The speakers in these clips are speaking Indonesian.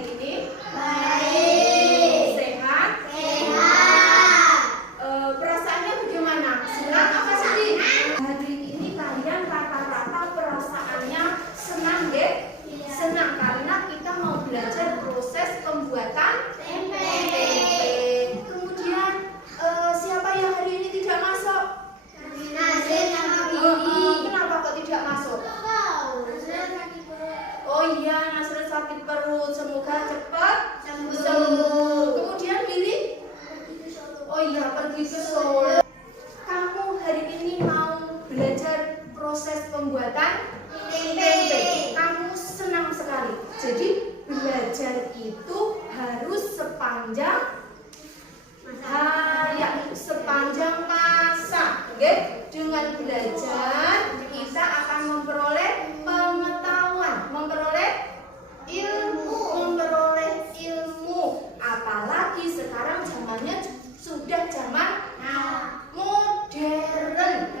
hari ini? Baik. Sehat? Sehat. Perasaannya bagaimana? Senang apa sedih? Hari ini kalian rata-rata perasaannya senang, deh? Senang karena kita mau belajar proses pembuatan Tempe. Kemudian siapa yang hari ini tidak masuk? Nazir sama Bibi. Kenapa kok tidak masuk? Oh iya, Nasrul sakit perut. Semoga cepat sembuh. Kemudian Billy? Oh iya, pergi ke Solo. Kamu hari ini mau belajar proses pembuatan tempe. Kamu senang sekali. Jadi belajar itu harus sepanjang masa. Okay? Dengan belajar kita akan memperoleh pengetahuan, memperoleh ilmu. Apalagi sekarang zamannya sudah zaman modern,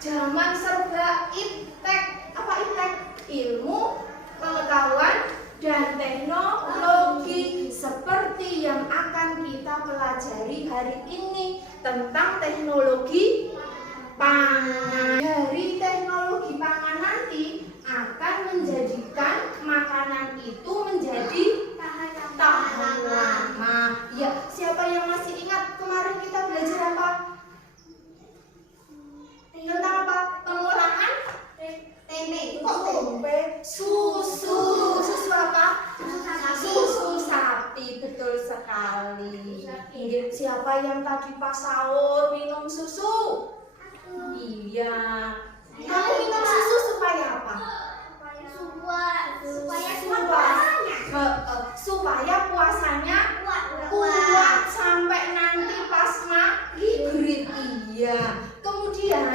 zaman serba iptek. Apa iptek? Ilmu, pengetahuan, dan teknologi, seperti yang akan kita pelajari hari ini tentang teknologi pangan. Dari teknologi pangan nanti akan menjadikan makanan itu menjadi tahan lama. Ya, siapa yang masih ingat kemarin kita belajar apa? Tentang apa? Pengolahan Tempe. tempe. Susu apa? Susu sapi, betul sekali. Siapa yang tadi pas sahur minum susu? Iya. Kamu minum susu supaya apa? Supaya puasanya kuat sampai nanti pas maghrib. Iya. Kemudian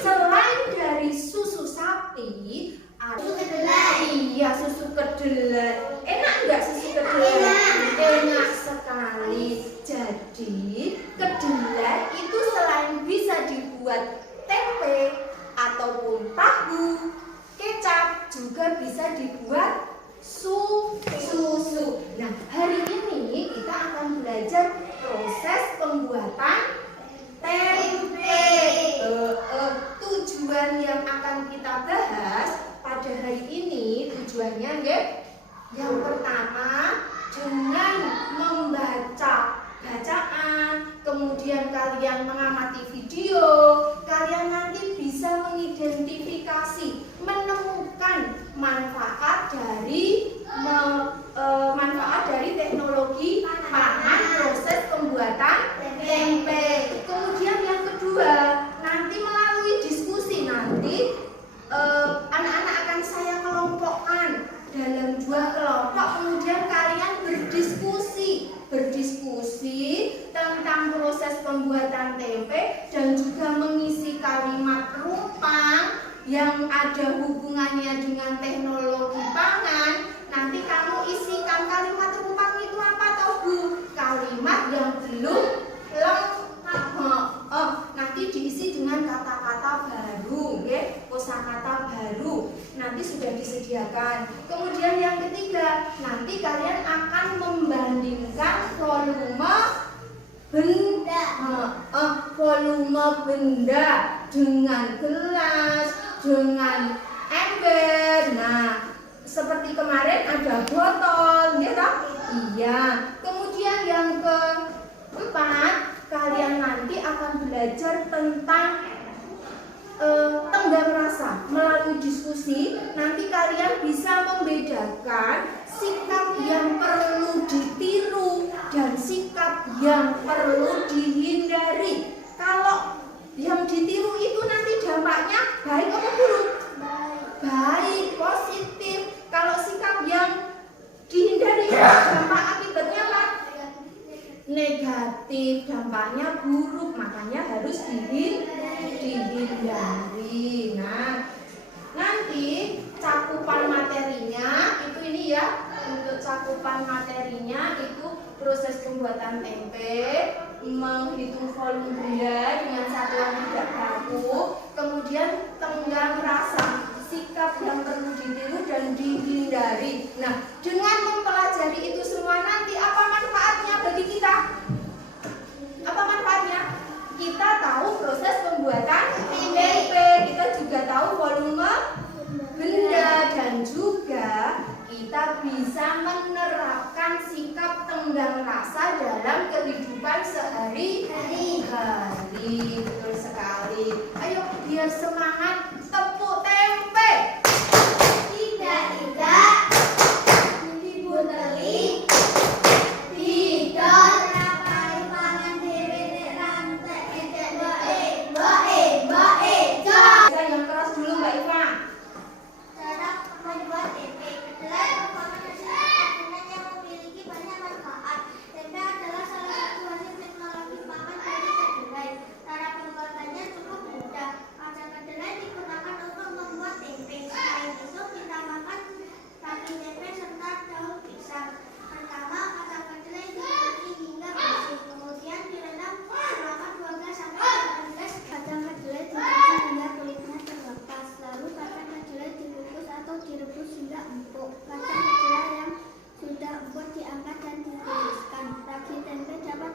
selain dari susu sapi, ada susu kedelai. Enak nggak susu kedelai? Enak sekali. Jadi kedelai itu selain bisa dibuat tempe ataupun tahu, kecap, juga bisa dibuat susu. Nah, hari ini kita akan belajar proses pembuatan tempe. Tujuan yang akan kita bahas pada hari ini, tujuannya yang pertama dengan membaca bacaan, kemudian kalian mengamati video, kalian nanti bisa mengidentifikasi, menemukan manfaat dari teknologi pangan proses pembuatan tempe. Kemudian yang kedua, nanti melalui diskusi anak-anak akan saya kelompokkan dalam 2 kelompok, kemudian kalian berdiskusi tentang proses pembuatan tempe dan juga mengisi kalimat rumpang yang ada hubungannya dengan teknologi pangan. Nanti kamu isikan kalimat rumpang itu apa tahu Bu? Kalimat yang belum lengkap. Nanti diisi dengan kata-kata baru, kosakata baru. Nanti sudah disediakan. Kemudian yang ketiga, nanti kalian akan membandingkan volume benda dengan gelas, dengan ember. Nah, seperti kemarin ada botol, ya toh? Iya. Kemudian yang keempat, kalian nanti akan belajar tentang tenggang rasa. Melalui diskusi, nanti kalian bisa membedakan sikap yang perlu ditiru dan sikap yang perlu dihindari. Kalau yang ditiru itu nanti dampaknya baik atau buruk? Baik, positif. Kalau sikap yang dihindari, dampak akibatnya apa? Negatif, dampaknya buruk, makanya harus dihindari. Nah, nanti cakupan materinya itu ini ya. Untuk cakupan materinya itu proses pembuatan tempe, menghitung volume benda dengan satuan tidak baku, kemudian tenggang rasa, sikap yang perlu ditiru dan dihindari. Nah, Dengan mempelajari itu semua nanti apa manfaatnya bagi kita? Apa manfaatnya? Kita tahu proses pembuatan tempe, kita juga tahu volume benda, dan juga kita bisa menerapkan sikap tenggang rasa dalam kehidupan sehari-hari. Betul sekali. Ayo biar semangat, tepuk tempe. Tidak. Ibu telik. Tidak. Rapai pangan diri rantai. Saya yang keras dulu Mbak Iva. Cara membuat tempe. Kedelai merupakan hasil perkebunan yang memiliki banyak manfaat. Tempe adalah salah satu hasil teknologi pangan dari kedelai. Cara pembuatannya cukup mudah. Kacang kedelai digunakan untuk membuat tempe. Selain itu ditambahkan daging tempe serta daun pisang. Pertama, kacang kedelai dicuci hingga bersih. Kemudian direndam selama 12 sampai 18 kacang kedelai dicuci hingga kulitnya terlepas. Lalu kacang kedelai dikukus atau direbus hingga empuk. Kacang kedelai yang sudah empuk diangkat dan ditiriskan. Ragi tempe dapat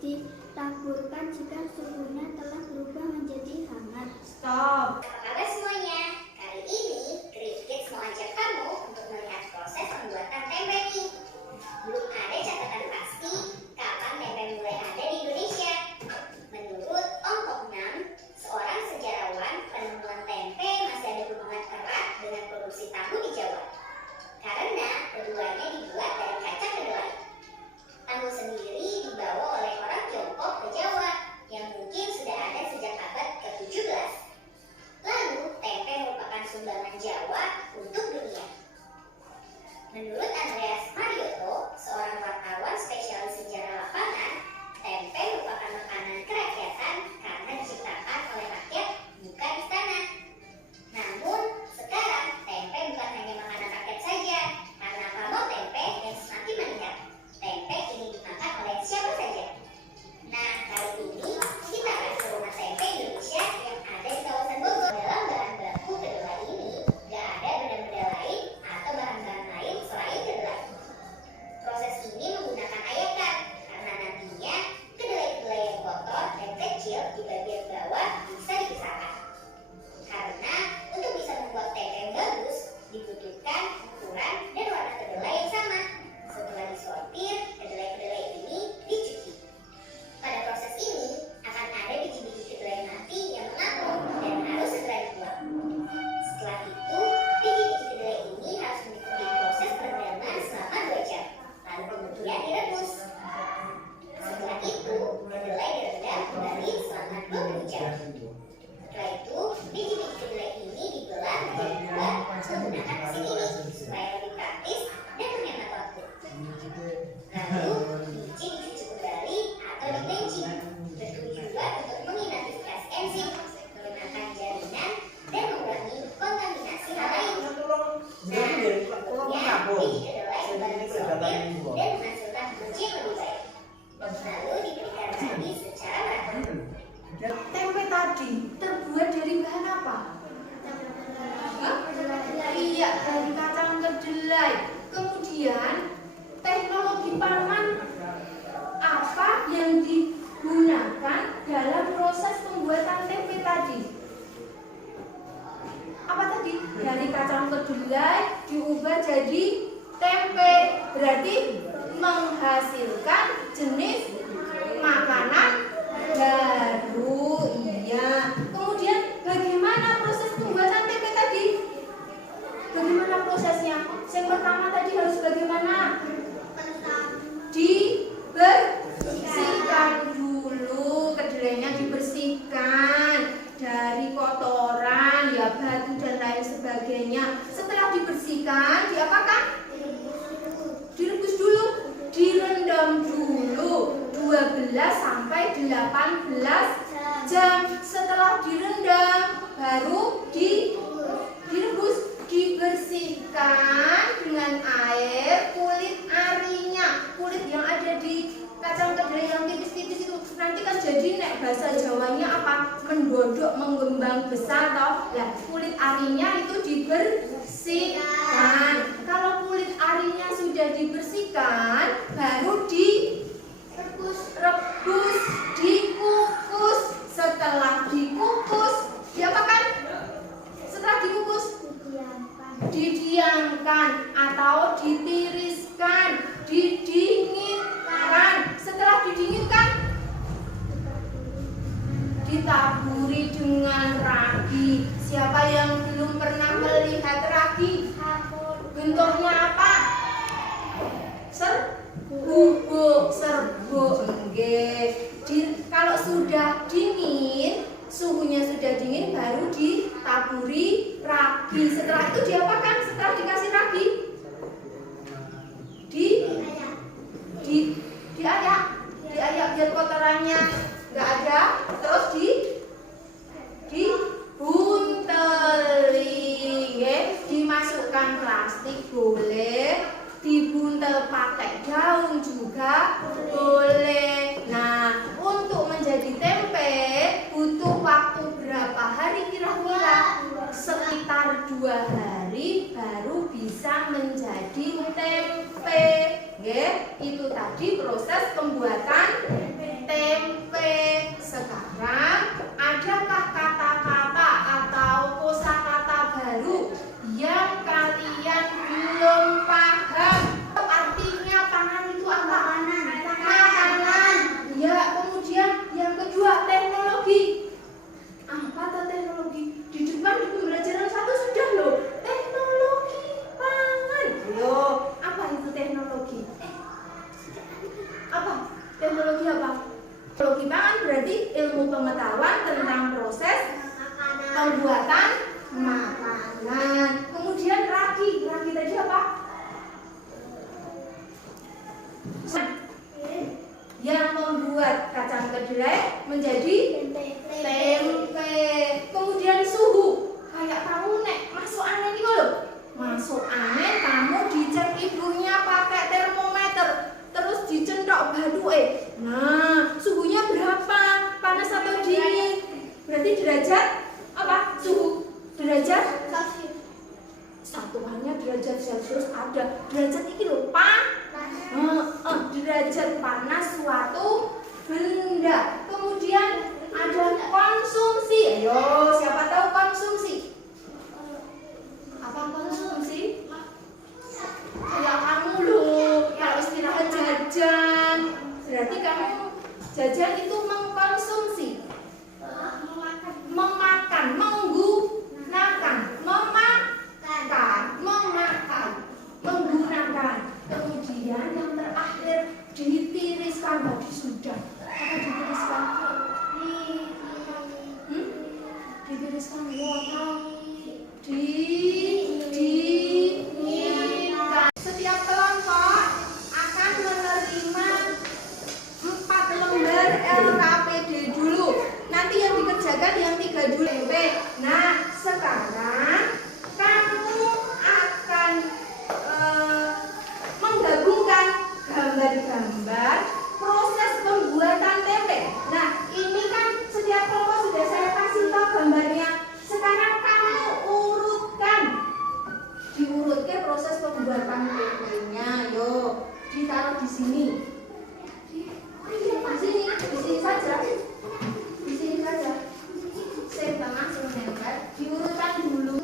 ditaburkan jika suhunya telah berubah menjadi hangat. Stop. Apa kabar semuanya? Kali ini Green Kids mau ajak kamu untuk melihat proses pembuatan tempe nih. Belum ada catatan pasti kapan tempe mulai ada di Indonesia. Menurut Om Koknam, seorang sejarawan, penemuan tempe masih ada hubungan erat dengan produksi tahu di Jawa. Karena keduanya dibuat dari kacang kedelai. Tahu sendiri dibawa oleh orang Tiongkok ke Jawa yang mungkin sudah ada sejak abad ke-17. Lalu, tempe merupakan sumbangan Jawa untuk dunia. Menurut Andreas Marioto, seorang wartawan spesialis sejarah lapangan, tempe merupakan makanan kerakyatan karena diciptakan oleh rakyat, bukan istana. Namun, sekarang tempe bukan hanya makanan rakyat saja, karena pamor tempe yang semakin meningkat. Tempe kini dimakan oleh siapa saja. Nah, kali ini kita akan ke rumah tempe Indonesia yang ada di kawasan Bogor. Dalam bahan baku kedelai ini, gak ada benda-benda lain atau bahan-bahan lain selain kedelai. Proses ini menggunakan ayakan, karena nantinya kedelai-kedelai yang kotor dan kecil di bagian bawah bisa dipisahkan. Karena untuk bisa membuat tempe yang bagus, dibutuhkan ukuran dan warna kedelai yang sama. Setelah disortir, kedelai-kedelai ini dicuci. Pada proses ini akan ada biji-biji kedelai mati yang mengapung dan harus segera dibuang. Setelah itu, biji-biji kedelai ini harus mengikuti proses perendaman selama 2 jam, lalu kemudian direbus. Setelah itu, kedelai direndam kembali selama 20 jam. Setelah itu, biji-biji kedelai ini dibelah menjadi 2 menggunakan mesin ini supaya lebih praktis dan menghemat waktu. Lalu, biji dicuci kembali atau di-blanching, bertujuan untuk mengidentifikasi enzim, menggunakan jaringan, dan mengurangi kontaminasi hal lain. Nah, kemudian biji kedelai kembali disortir dan menghasilkan biji yang lebih baik. Lalu diberikan lagi secara merata. Tempe tadi terbuat dari bahan apa? Iya, dari kacang kedelai. Kemudian teknologi pangan apa yang digunakan dalam proses pembuatan tempe tadi? Apa tadi? Dari kacang kedelai diubah jadi tempe. Berarti menghasilkan jenis makanan baru. Iya. Kemudian bagaimana proses pembuatan tempe tadi? Bagaimana prosesnya? Yang pertama tadi harus bagaimana? Dibersihkan dulu, kedelainya dibersihkan dari kotoran, ya batu dan lain sebagainya. Setelah dibersihkan, diapakan? Direbus dulu, direndam dulu 12 sampai 18 jam. Setelah direndam, baru direbus, dibersihkan dengan air kulit arinya, kulit yang ada di kacang kedelai yang tipis-tipis itu. Nanti kan jadi nek bahasa Jawanya apa? Mendodok, mengembang besar toh. Nah, kulit arinya itu dibersihkan. Kalau kulit arinya dibersihkan, baru direbus, dikukus. Setelah dikukus, diapakan? Setelah dikukus, didiamkan atau ditiriskan, didinginkan. Setelah didinginkan, ditaburi dengan ragi. Siapa yang belum pernah melihat ragi? Bentuknya apa? Serbuk. Kalau sudah dingin, suhunya sudah dingin, baru ditaburi ragi. Setelah itu diapakan? Setelah dikasih ragi, diayak biar kotorannya nggak ada. Terus dibunteli, dimasukkan plastik boleh, dibuntel pakai daun juga boleh. Nah, untuk menjadi tempe butuh waktu berapa hari kira-kira? Sekitar 2 hari baru bisa menjadi tempe. Itu tadi proses pembuatan tempe. Sekarang adakah kata-kata atau kosakata baru yang kalian belum paham? Artinya pangan itu apa? Makanan. Ya, kemudian yang kedua teknologi. Apa tuh teknologi? Di depan di pembelajaran 1 sudah loh. Teknologi pangan. Loh, apa itu teknologi? Apa? Teknologi apa? Teknologi pangan berarti ilmu pengetahuan tentang proses pembuatan makanan. Kemudian ragi. Ragi tadi apa? Yang membuat kacang kedelai menjadi tempe. Kemudian suhu. Kayak kamu nek masuk angin itu loh. Masuk angin kamu dicek ibunya pakai termometer. Terus dicendok baduke. Nah, suhunya berapa? Panas atau dingin? Berarti derajat apa? Suhu derajat satuannya derajat Celcius ada. Derajat ini loh, derajat panas suatu benda. Kemudian ada konsumsi. Ayo, siapa tahu konsumsi? Apa konsumsi? Kayak kamu loh, kalau istirahat jajan. Berarti kamu jajan itu mengkonsumsi. Memakan, menggunakan, menggunakan. Kemudian yang terakhir ditiriskan. Tadi sudah. Apa ditiriskan? Ditiriskan atau didinginkan. Setiap kelompok akan menerima 4 lembar LKPD dulu. Nanti yang dikerjakan yang 3 dulu. Nah, sekarang kamu akan menggabungkan gambar-gambar proses pembuatan tempe. Nah, ini kan setiap kelompok sudah saya kasih tahu gambarnya. Sekarang kamu urutkan. Diurutkan proses pembuatan tempenya. Yo, ditaruh di sini. Di sini saja. Di sini saja. Saya langsung nempel. Diurutkan dulu,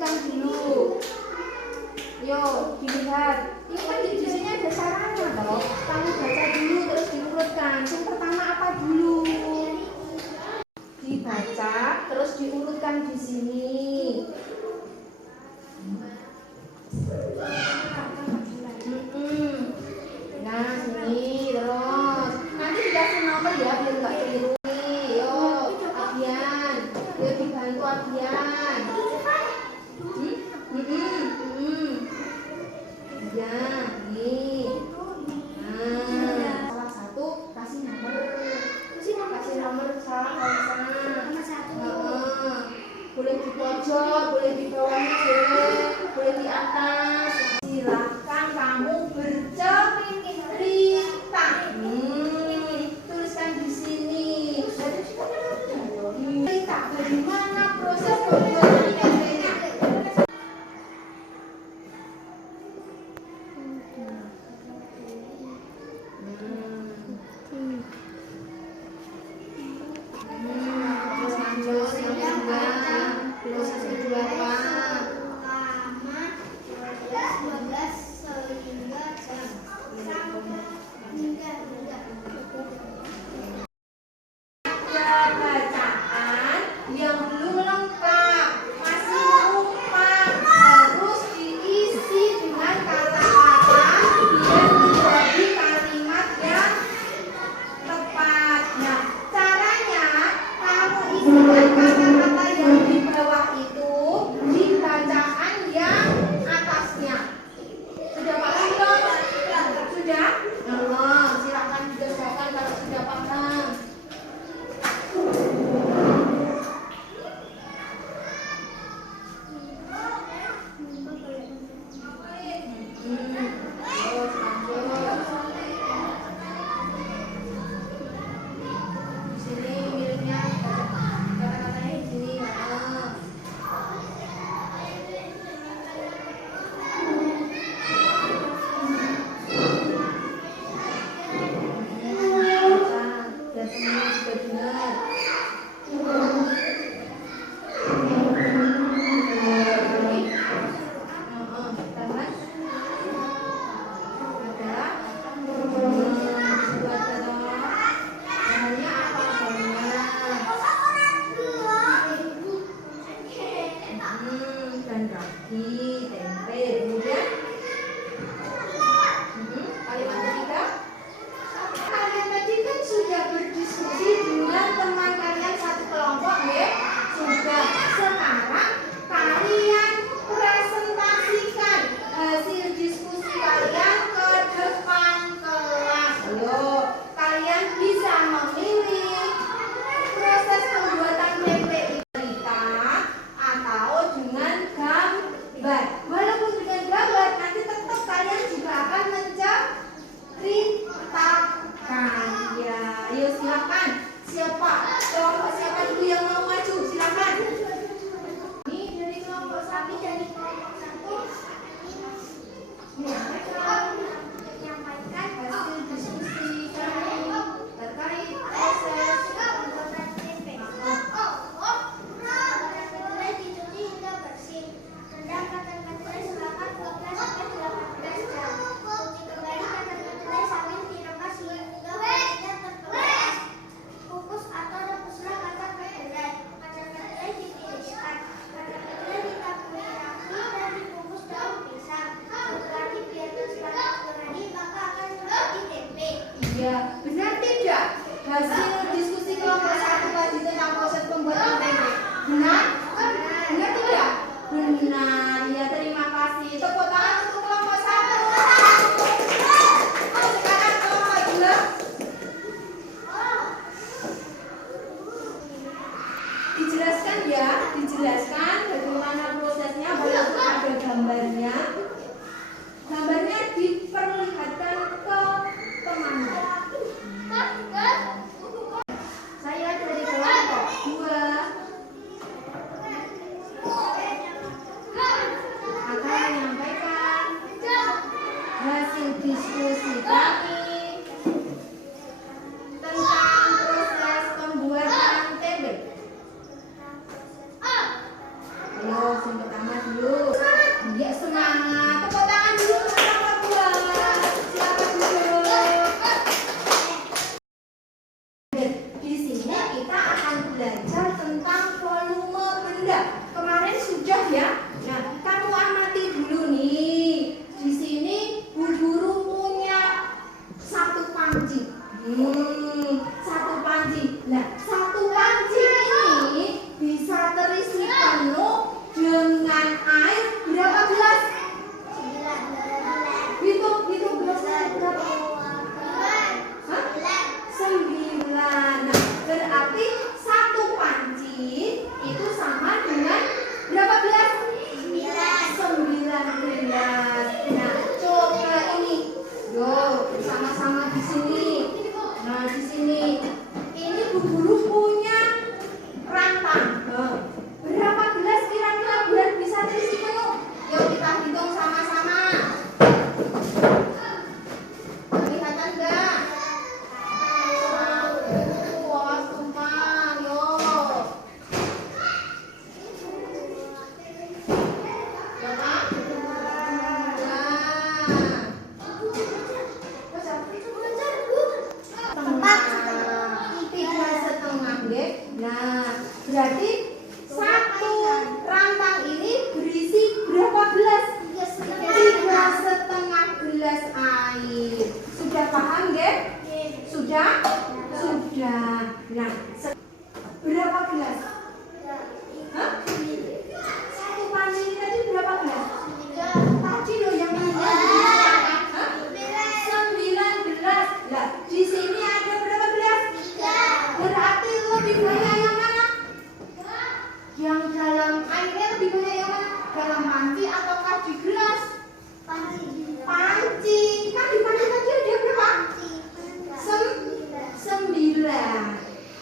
Yo, dilihat. Ini kan di sini ada caranya toh. Kamu baca dulu terus diurutkan. Yang pertama apa dulu? Dibaca terus diurutkan di sini. Nah, sini terus Ya, benar tidak? Hasil diskusi kelompok 1 tadi tentang proses pembuatan tempe. Benar? Benar tidak? Benar. Ya, terima kasih. Tepuk tangan untuk kelompok 1. Oh, sekarang kelompok 2. Dijelaskan ya, dijelaskan bagaimana prosesnya. Boleh ada gambarnya. Gambarnya diperlihatkan ke temannya. Saya dari kelompok 2 akan menyampaikan hasil diskusi kami tentang proses pembuatan tempe. Ayo, yang pertama dulu. Ya, semangat. Tepuk tangan dulu untuk kelompok 2. Silakan duduk. Di sini kita akan belajar tentang volume benda. Kemarin sudah ya. Nah, kamu amati dulu nih. Di sini Bu Guru punya satu panci. Satu panci. Nah, satu panci ini bisa terisi penuh dengan air berapa gelas? Hitung gelasnya berapa? Hah? 9. Nah, berarti satu panci itu sama dengan berapa gelas? 9 gelas. Nah, coba ini. Yo, sama-sama di sini. Nah, di sini. Ini Bu Guru punya rantang. Berapa gelas kira-kira biar bisa terisi penuh? Yuk kita hitung sama-sama. Kelihatan enggak? Wah, tumpang. Yuk. Berapa? Tiga setengah, nggih. Nah, berarti satu rantang ini berisi berapa gelas? 3,5 gelas air. Sudah paham, nggih? Sudah? Sudah. Nah, berapa gelas? Hah? Satu panci ini tadi berapa gelas? Tadi loh yang mana? Hah? 9 gelas. Lah, di sini ada berapa gelas? 3. Berarti lebih banyak yang mana? Yang dalam airnya lebih banyak yang mana? Dalam panci ataukah di gelas? Panci. Kan di panci tadi ada berapa? 9.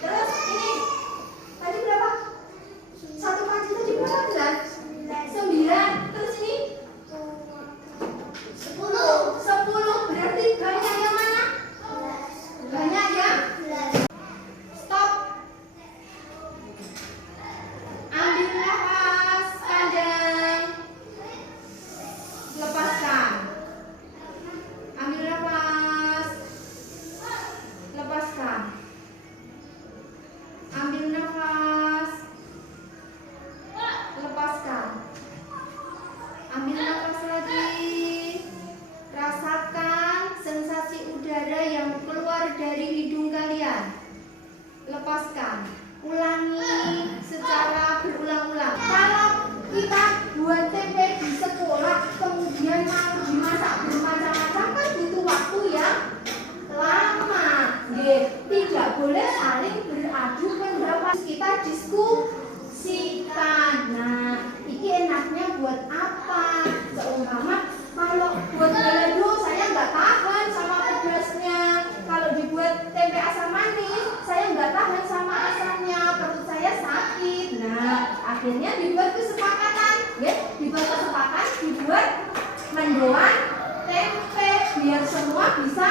Terus ini tadi berapa? Satu panci tadi berapa gelas? 9. Terus ini 10. Berarti banyak yang mana? Banyak yang stop. Ambil nafas panjang. Lepaskan. Ambil nafas. Lepaskan. Ambil nafas. Lepaskan. Ambil nafas lagi. Rasakan sensasi udara yang keluar dari hidung kalian. Lepaskan. Ulangi secara berulang-ulang. Kalau kita buat tempe di sekolah, kemudian mau dimasak bermacam-macam kan butuh waktu yang lama. Tidak boleh saling beradu pendapat. Kita diskusikan. Nah, ini enaknya buat apa? Seumpama kalau buat balado saya nggak tahan sama pedasnya. Kalau dibuat tempe asam manis, saya nggak tahan sama asamnya. Perut saya sakit. Nah, akhirnya dibuat kesepakatan. Dibuat kesepakatan, dibuat mendoan tempe biar semua bisa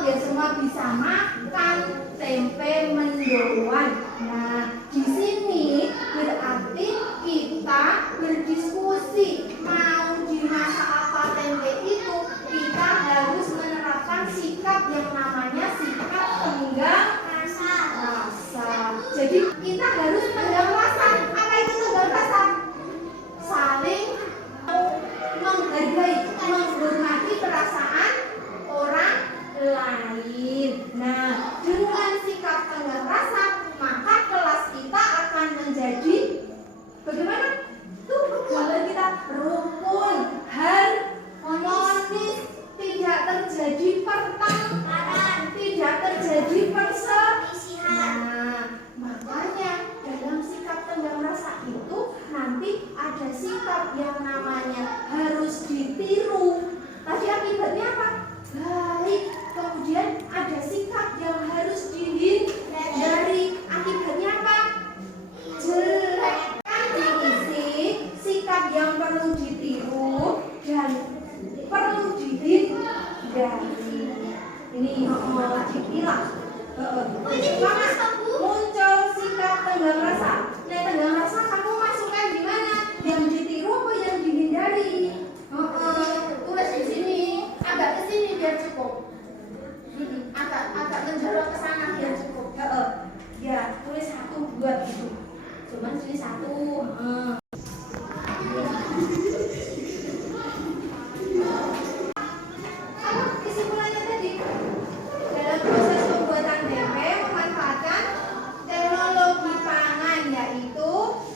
biar semua bisa makan tempe mendoan. Nah, di sini berarti kita berdiskusi mau dimasak apa tempe itu. Kita harus menerapkan sikap yang namanya sikap tenggang rasa. Jadi kita harus tenggang rasa. Apa itu tenggang rasa? Saling menghargai, menghormati perasaan orang lain. terjadi pertengkaran, tidak terjadi perselisihan. Nah, makanya dalam sikap tenggang rasa itu nanti ada sikap yang namanya harus ditiru. Tadi akibatnya apa? Baik. Kemudian ada sikap yang harus dihindari. Akibatnya apa? Jelek. Kan diisi sikap yang perlu ditiru dan perlu dihindari. Ini dipilah. Muncul sikap tenggang rasa. Nah, tenggang rasa kamu masukkan di mana? Yang ditiru apa yang dihindari? Tulis di sini, agak ke sini biar cukup. Agak menjorok ke sana biar cukup. Ya, tulis 1, 2 gitu. Cuman sini 1. Kesimpulannya tadi, dalam proses pembuatan tempe memanfaatkan teknologi pangan, yaitu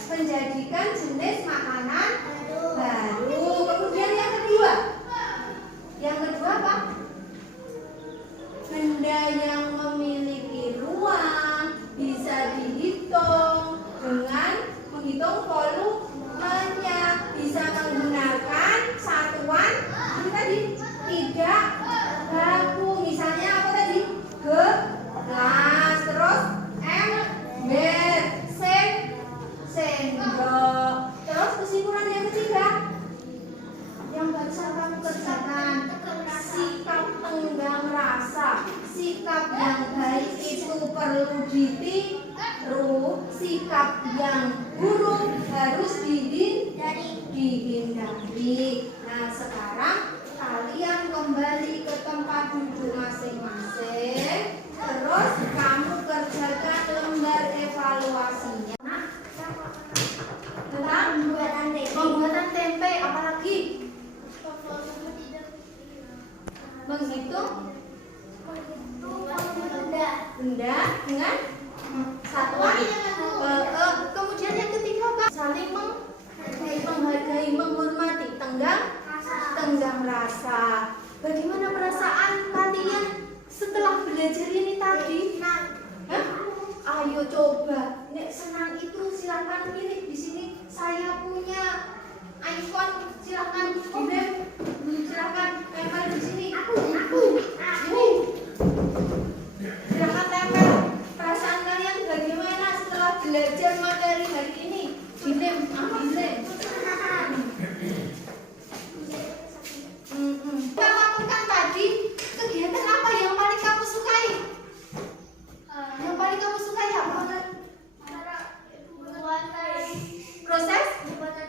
menjadikan jenis makanan baru. Kemudian yang kedua apa? Benda yang memiliki ruang bisa dihitung dengan menghitung volumenya, bisa menggunakan satuan ini tadi tidak baku. Misalnya apa tadi? Gelas, terus ember, sendok. Terus kesimpulan yang ketiga yang barusan kamu kerjakan, sikap tenggang rasa. Sikap yang baik itu perlu ditiru, sikap yang buruk harus dihindari. Nah, sekarang kalian kembali ke tempat duduk masing-masing. Terus kamu kerjakan lembar evaluasinya. Nah, tentang pembuatan tempe, apalagi menghitung benda dengan satuan. Kemudian yang ketiga apa? Saling menghargai, menghormati tenggang rasa. Bagaimana perasaan kalian setelah belajar ini tadi? Ayo coba. Nek senang itu silakan pilih di sini. Saya punya iPhone, silakan dilem. Silakan tempel di sini. Aku. Silakan tempel. Perasaan kalian bagaimana setelah belajar materi hari ini? Dilem. Kita lakukan tadi kegiatan apa yang paling kamu sukai? Yang paling kamu sukai apa? Proses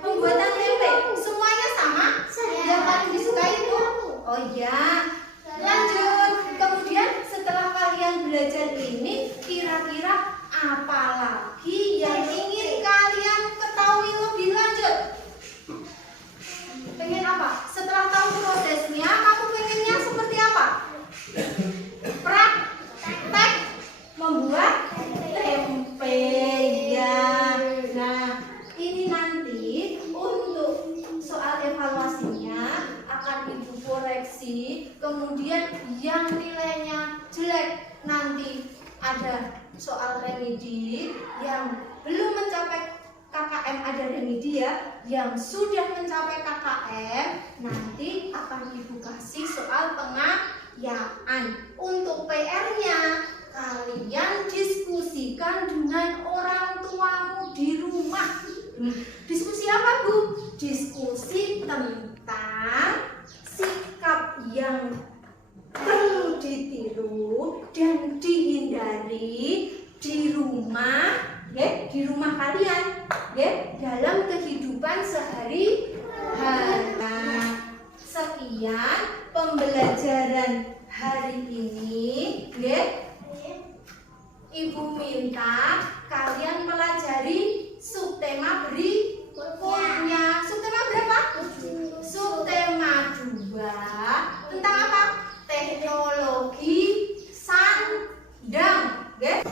pembuatan tempe. Semuanya sama? Yang paling disukai itu? Oh iya. Lanjut. Kemudian setelah kalian belajar ini, kira-kira apa lagi yang ingin kalian ketahui lebih lanjut? Pengen apa? Setelah tahu prosesnya, kamu pengennya seperti apa? Praktek membuat tempe ya. Nah, ini nanti untuk soal evaluasinya akan Ibu koreksi. Kemudian yang nilainya jelek nanti ada soal remedi. Yang belum mencapai KKM ada remedi ya. Yang sudah mencapai KKM nanti akan Ibu kasih soal pengayaan. Untuk PR-nya kalian diskusikan dengan orang tuamu di rumah. Diskusi apa, Bu? Diskusi tentang sikap yang perlu ditiru dan dihindari di rumah, ya, di rumah kalian, ya, dalam kehidupan sehari-hari. Sekian pembelajaran hari ini, ya. Ibu minta kalian pelajari subtema berikutnya. Subtema berapa? Subtema 2 tentang apa? Teknologi sandang. Oke?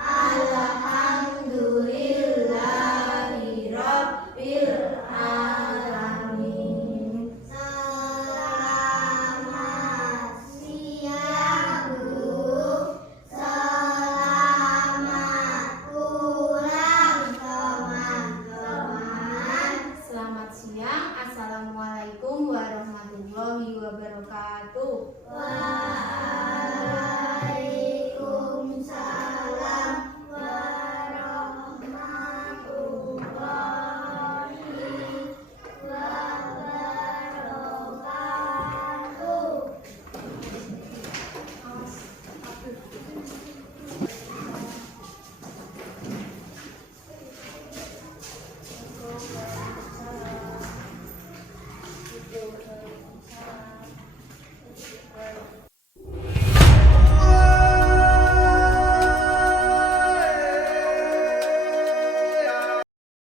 Alhamdulillahirabbil alamin. Assalamualaikum warahmatullahi wabarakatuh. Waalaikumsalam.